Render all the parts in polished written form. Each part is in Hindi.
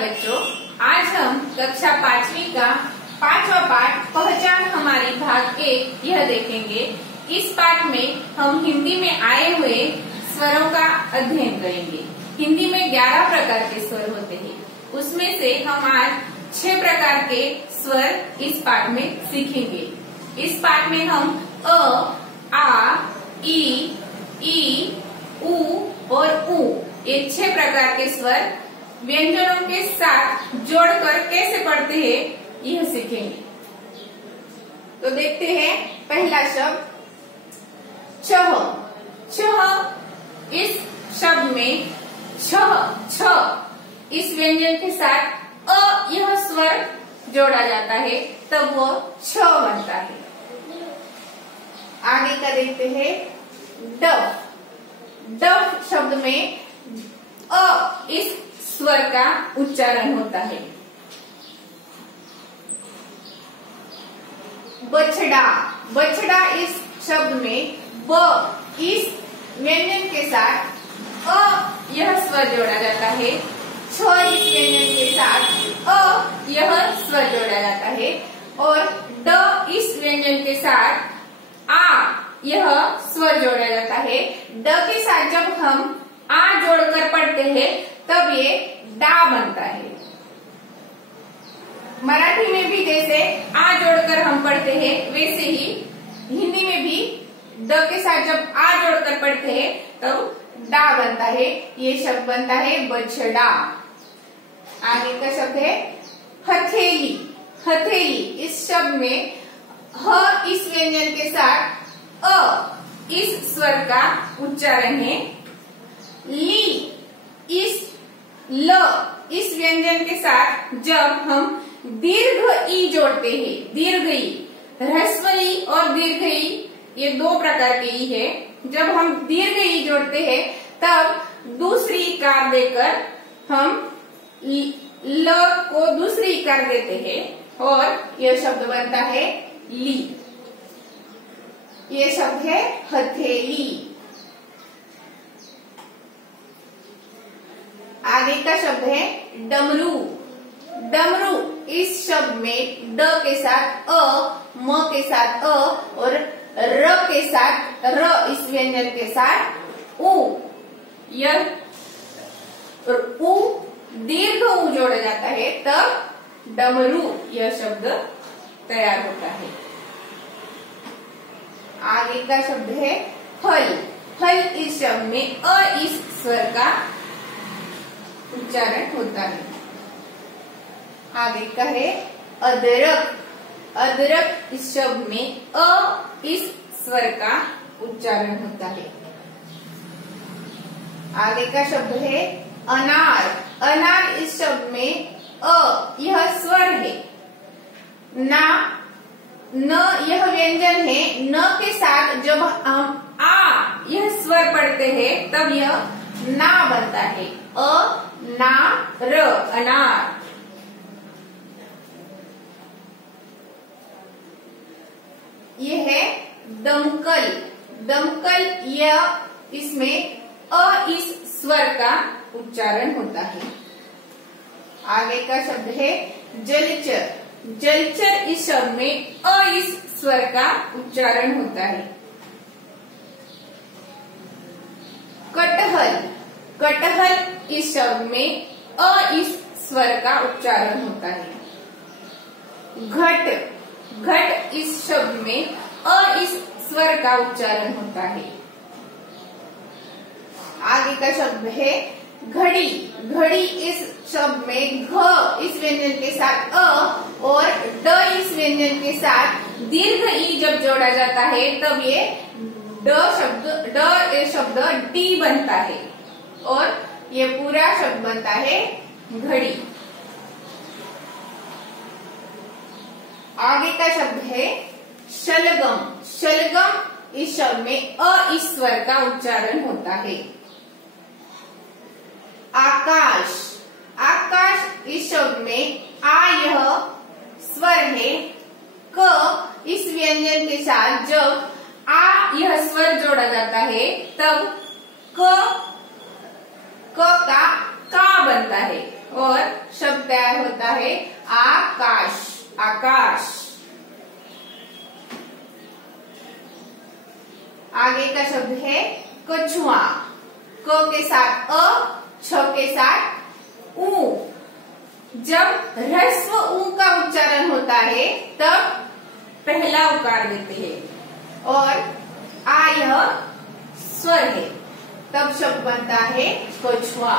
बच्चों, आज हम कक्षा 5वीं का 5वां पाठ पहचान हमारी भाग 1 यह देखेंगे। इस पाठ में हम हिंदी में आए हुए स्वरों का अध्ययन करेंगे। हिंदी में 11 प्रकार के स्वर होते हैं, उसमें से हम आज 6 प्रकार के स्वर इस पाठ में सीखेंगे। इस पाठ में हम अ, आ, ई, उ और उ ये 6 प्रकार के स्वर व्यंजनों के साथ जोड़कर कैसे पढ़ते हैं यह सीखेंगे। तो देखते हैं पहला शब्द छह। छह, इस शब्द में छह छ इस व्यंजन के साथ अ यह स्वर जोड़ा जाता है, तब वो छ बनता है। आगे का देखते हैं डफ। डफ शब्द में अ इस स्वर का उच्चारण होता है। बछड़ा। बछड़ा इस शब्द में ब इस व्यंजन के साथ अ यह स्वर जोड़ा जाता है। छ इस व्यंजन के साथ अ यह स्वर जोड़ा जाता है और ड इस व्यंजन के साथ आ यह स्वर जोड़ा जाता है। ड के साथ जब हम आ जोड़कर पढ़ते हैं तब ये डा बनता है। मराठी में भी जैसे आ जोड़कर हम पढ़ते हैं वैसे ही हिंदी में भी ड के साथ जब आ जोड़कर पढ़ते हैं तब डा बनता है। ये शब्द बनता है बछड़ा। आगे का शब्द है हथेली। हथेली इस शब्द में ह इस व्यंजन के साथ अ इस स्वर का उच्चारण है। ली इस ल इस व्यंजन के साथ जब हम दीर्घ ई जोड़ते हैं, दीर्घ ई, ह्रस्व ई और दीर्घ ई ये 2 प्रकार के ई है। जब हम दीर्घ ई जोड़ते हैं तब दूसरी इकार देकर हम ल को दूसरी इकार देते हैं और यह शब्द बनता है ली। ये शब्द है हथेली। आगे का शब्द है डमरू। डमरू इस शब्द में ड के साथ अ, म के साथ अ और र के साथ र इस व्यंजन के साथ उ, यह उ दीर्घ उ जोड़ा जाता है तब डमरू यह शब्द तैयार होता है। आगे का शब्द है फल। फल इस शब्द में अ इस स्वर का उच्चारण होता है। आगे का है अदरक। अदरक इस शब्द में अ इस स्वर का उच्चारण होता है। आगे का शब्द है अनार। अनार इस शब्द में अ यह स्वर है। ना न यह व्यंजन है। न के साथ जब हम आ यह स्वर पढ़ते हैं तब यह ना बनता है। अ ना र अनार। ये है दमकल। दमकल यह इसमें अ इस स्वर का उच्चारण होता है। आगे का शब्द है जलचर। जलचर इस शब्द में अ इस स्वर का उच्चारण होता है। कटहल। कटहल इस शब्द में अ इस स्वर का उच्चारण होता है। घट। घट इस शब्द में अ इस स्वर का उच्चारण होता है। आगे का शब्द है घड़ी। घड़ी इस शब्द में घ इस व्यंजन के साथ अ और ड इस व्यंजन के साथ दीर्घ ई जब जोड़ा जाता है तब ये ड शब्द डी बनता है और ये पूरा शब्द बनता है घड़ी। आगे का शब्द है शलगम। शलगम इस शब्द में अ इस स्वर का उच्चारण होता है। आकाश। आकाश इस शब्द में आ यह स्वर है। क इस व्यंजन के साथ जब आ यह स्वर जोड़ा जाता है तब क का का बनता है। और शब्द तैयार होता है आकाश, आकाश। आगे का शब्द है कछुआ, क के साथ अ, छ के साथ उ। जब ह्रस्व उ का उच्चारण होता है तब पहला उकार देते हैं और आ यह स्वर है, तब शब्द बनता है कछुआ।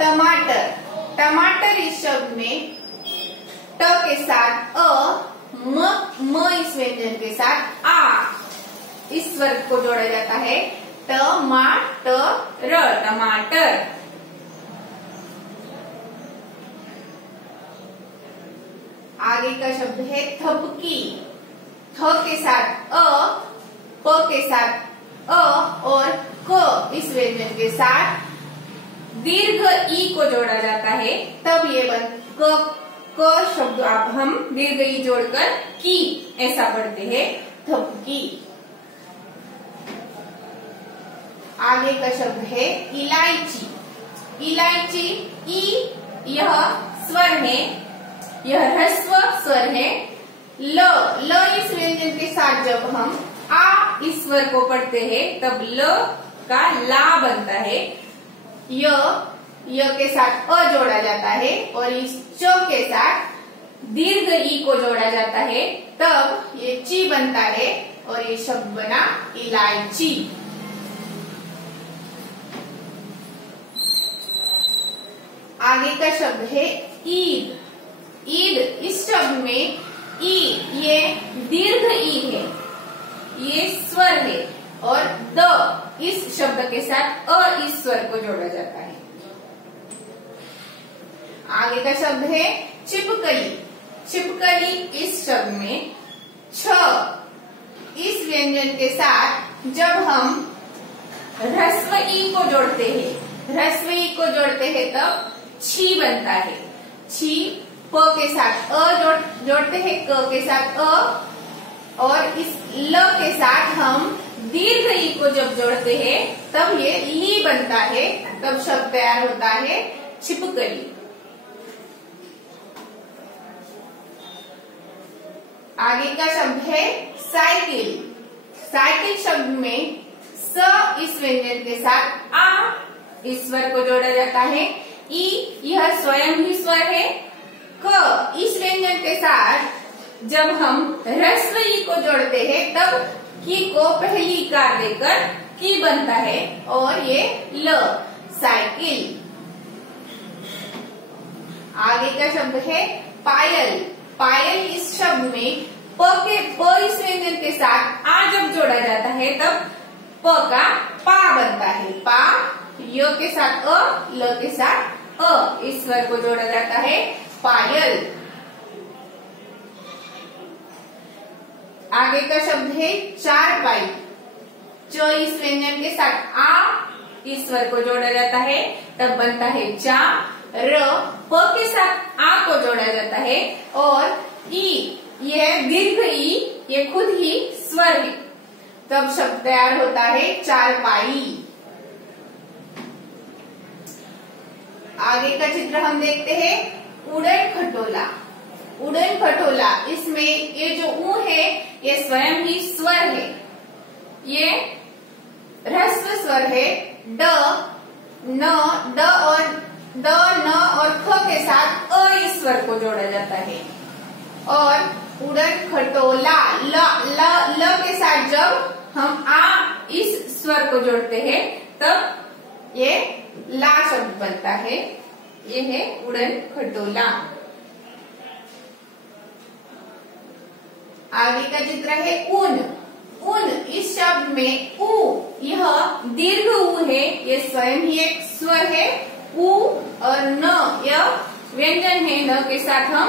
टमाटर, टमाटर इस शब्द में ट के साथ अ, म इस व्यंजन के साथ आ, इस स्वर को जोड़ा जाता है टमाटर, टमाटर। आगे का शब्द है थपकी, थ के साथ अ, प के साथ अ और क इस व्यंजन के साथ दीर्घ ई को जोड़ा जाता है, तब ये क शब्द आप हम दीर्घ ई जोड़कर की ऐसा पढ़ते हैं, थपकी। आगे का शब्द है इलायची, इलायची ई यह स्वर है, यह ह्रस्व स्वर है। ल इस व्यंजन के साथ जब हम आ इस स्वर को पढ़ते हैं तब ल का ला बनता है। य के साथ अ जोड़ा जाता है और इस च के साथ दीर्घ ई को जोड़ा जाता है, तब ये ची बनता है और ये शब्द बना इलायची। आगे का शब्द है ईद, ईद इस शब्द में ई ये दीर्घ ई है, ये स्वर है और द इस शब्द के साथ अ इस स्वर को जोड़ा जाता है। आगे का शब्द है छिपकली, छिपकली इस शब्द में छ इस व्यंजन के साथ जब हम ह्रस्व ई को जोड़ते हैं, ह्रस्व ई को जोड़ते हैं तब छी बनता है। छी प के साथ अ जोड़ते हैं, क के साथ अ और इस ल के साथ हम दीर्घ ई को जब जोड़ते हैं तब ये ली बनता है, तब शब्द तैयार होता है छिपकली। आगे का शब्द है साइकिल, साइकिल शब्द में स इस व्यंजन के साथ आ इस स्वर को जोड़ा जाता है। ई यह स्वयं ही स्वर है। क इस व्यंजन के साथ जब हम ह्रस्व ई को जोड़ते हैं तब की को पहली कार देकर की बनता है और ये ल, साइकिल। आगे का शब्द है पायल, पायल इस शब्द में प इस व्यंजन के साथ आ जब जोड़ा जाता है तब प का पा बनता है, पा य के साथ अ, ल के साथ अ इस स्वर को जोड़ा जाता है पायल। आगे का शब्द है चारपाई, च इस व्यंजन के साथ आ इस स्वर को जोड़ा जाता है तब बनता है चा, र प के साथ आ को जोड़ा जाता है और ई यह दीर्घ ई ये खुद ही स्वर है, तब शब्द तैयार होता है चारपाई। आगे का चित्र हम देखते हैं उड़न खटोला, उड़न खटोला इसमें ये जो ऊ है ये स्वयं ही स्वर है, ये ह्रस्व स्वर है। ड न और ख के साथ अ इस स्वर को जोड़ा जाता है और उड़न खटोला ल के साथ जब हम आ इस स्वर को जोड़ते हैं तब ये ला शब्द बनता है, ये है उड़न खटोला। आगे का चित्र है ऊन, ऊन इस शब्द में ऊ यह दीर्घ ऊ है, ये स्वयं ही एक स्वर है। ऊ और न यह व्यंजन है, न के साथ हम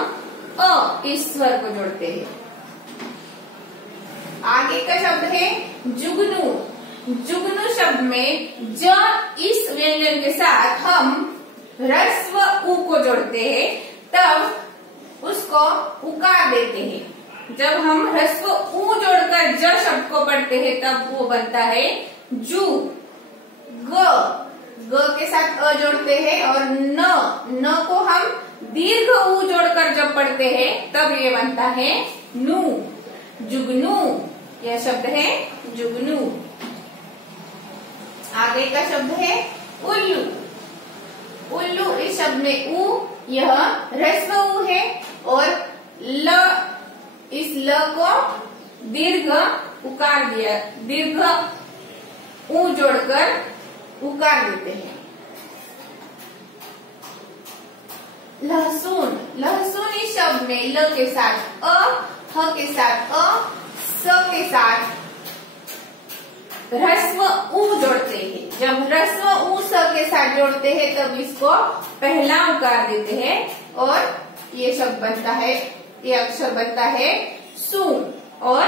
अ इस स्वर को जोड़ते हैं। आगे का शब्द है जुगनू, जुगनू शब्द में ज इस व्यंजन के साथ हम ह्रस्व उ को जोड़ते हैं तब उसको उकार देते हैं। जब हम ह्रस्व उ जोड़कर ज शब्द को पढ़ते हैं तब वो बनता है जू। ग ग के साथ अ जोड़ते हैं और न को हम दीर्घ ऊ जोड़कर जब पढ़ते हैं तब ये बनता है नू, जुगनू। यह शब्द है जुगनू। आगे का शब्द है उल्लू। उल्लू, इस शब्द में ऊ, यह ह्रस्व ऊ है और ल, इस ल को दीर्घ उकार दिया, दीर्घ ऊ जोड़कर उकार देते हैं। लहसुन। लहसुन इस शब्द में ल के साथ अ, ह के साथ अ, स के साथ ह्रस्व ऊ जोड़ते हैं। जब ह्रस्व ऊ स के साथ जोड़ते हैं तब इसको पहला उकार देते हैं और ये शब्द बनता है, ये अक्षर बनता है सू और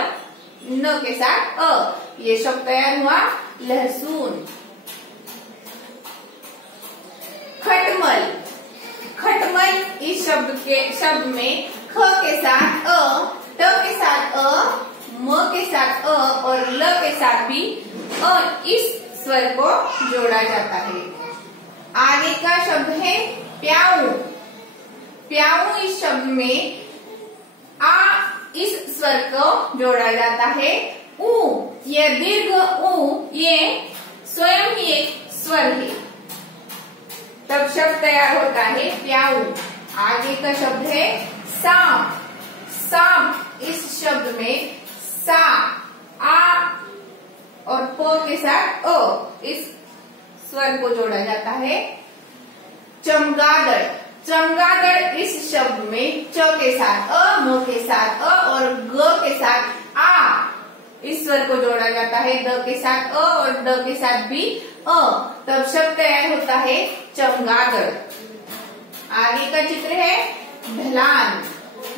न के साथ अ। ये शब्द तैयार हुआ लहसुन। खटमल। खटमल इस शब्द में ख के साथ अ, ट के साथ अ, म के साथ अ और ल के साथ भी अ इस स्वर को जोड़ा जाता है। आगे का शब्द है प्याऊ। प्याऊ इस शब्द में आ इस स्वर को जोड़ा जाता है। ऊ, यह दीर्घ ऊ, ये स्वयं ही एक स्वर है, तब शब्द तैयार होता है प्याऊ। आगे का शब्द है सांप। सांप इस शब्द में सा, आ और प के साथ ओ इस स्वर को जोड़ा जाता है। चमगादड़। चमगादड़ इस शब्द में च के साथ अ, म के साथ अ और ग के साथ आ इस स्वर को जोड़ा जाता है। द के साथ अ और ड के साथ भी अ, तब शब्द तैयार होता है चमगादड़। आगे का चित्र है ढलान।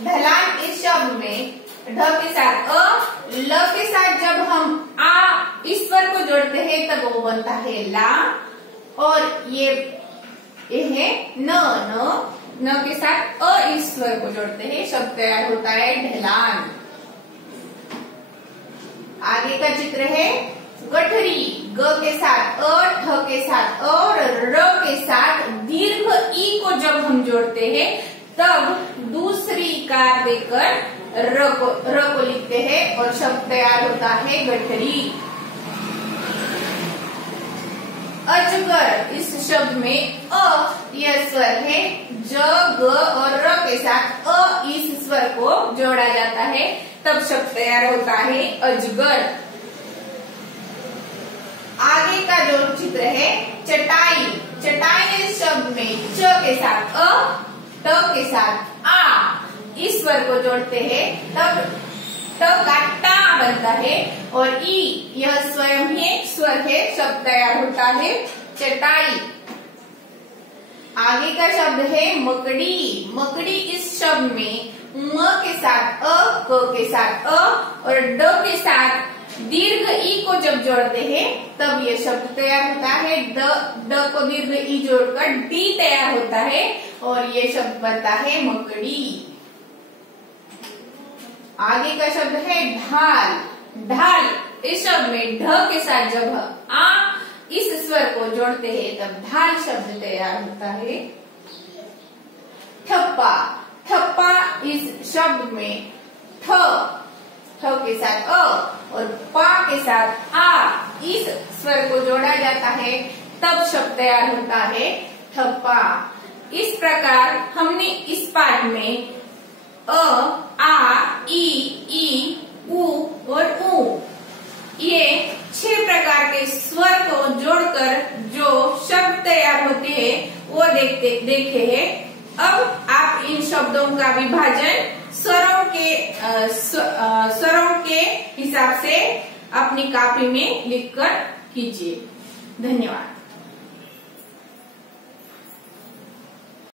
ढलान इस शब्द में ढ के साथ अ, ल के साथ जब हम आ इस स्वर को जोड़ते हैं तब वो बनता है ला और ये है न के साथ अ इस स्वर को जोड़ते हैं, शब्द तैयार होता है ढलान। आगे का चित्र है गठरी। ग के साथ अ, ठ के साथ अ और र के साथ दीर्घ ई को जब हम जोड़ते हैं तब दूसरी कार देकर र को लिखते हैं और शब्द तैयार होता है गठरी। अजगर। इस शब्द में अ यह स्वर है, ज, ग और र के साथ अ इस स्वर को जोड़ा जाता है, तब शब्द तैयार होता है अजगर। आगे का जो चित्र है चटाई। चटाई इस शब्द में च के साथ अ, ट के साथ आ इस स्वर को जोड़ते हैं तब ट का टा बनता है और ई यह स्वयं ही एक स्वर है, शब्द तैयार होता है चटाई। आगे का शब्द है मकड़ी। मकड़ी इस शब्द में म के साथ अ, क के साथ अ और ड के साथ दीर्घ ई को जब जोड़ते हैं तब ये शब्द तैयार होता है। ड को दीर्घ ई जोड़कर डी तैयार होता है और ये शब्द बनता है मकड़ी। आगे का शब्द है ढाल। ढाल इस शब्द में ढ के साथ जब आ इस स्वर को जोड़ते हैं तब ढाल शब्द तैयार होता है। ठप्पा। ठप्पा इस शब्द में ठ के साथ अ और पा के साथ आ इस स्वर को जोड़ा जाता है तब शब्द तैयार होता है ठप्पा। इस प्रकार हमने इस पाठ में अ, आ, ई, उ और ऊ ये 6 प्रकार के स्वर को जोड़कर जो शब्द तैयार होते हैं वो देखे हैं। अब आप इन शब्दों का विभाजन स्वरों के हिसाब से अपनी कॉपी में लिखकर कीजिए। धन्यवाद।